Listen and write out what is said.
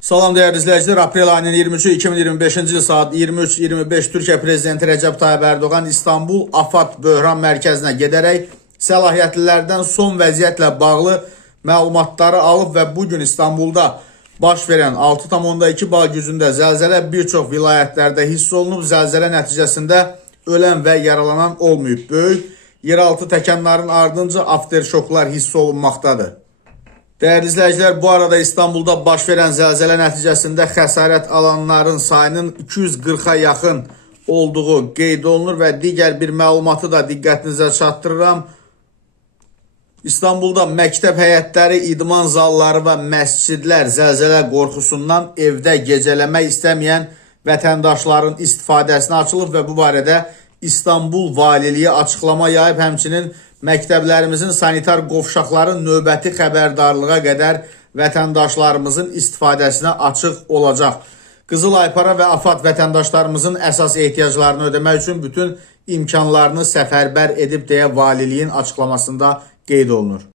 Salam değerli izleyiciler. Aprel ayının 23'ü 2025-ci il saat 23:25 Türkiye Prezidenti Recep Tayyip Erdoğan İstanbul AFAD Böhran Mərkəzinə gedərək səlahiyyətlilərdən son vəziyyətlə bağlı məlumatları alıb və bugün İstanbulda baş verən 6,2 bal gücündə zəlzələ bir çox vilayətlərdə hiss olunub. Zəlzələ nəticəsində ölən və yaralanan olmayıb. Böyük yeraltı təkanların ardınca afterşoklar hiss olunmaqdadır. Değerli izleyiciler, bu arada İstanbul'da baş verən zəlzələ nəticəsində xəsarət alanların sayının 240'a yaxın olduğu qeyd olunur və digər bir məlumatı da diqqətinizə çatdırıram. İstanbul'da məktəb həyətləri, idman zalları və məscidlər zəlzələ qorxusundan evdə gecələmək istəməyən vətəndaşların istifadəsinə açılıb və bu barədə İstanbul Valiliyi açıqlama yayıb. Həmçinin məktəblərimizin sanitar qovşaqların növbəti xəbərdarlığa qədər vətəndaşlarımızın istifadəsinə açıq olacaq. Qızıl Aypara və AFAD vətəndaşlarımızın əsas ehtiyaclarını ödəmək üçün bütün imkanlarını səfərbər edib deyə valiliyin açıqlamasında qeyd olunur.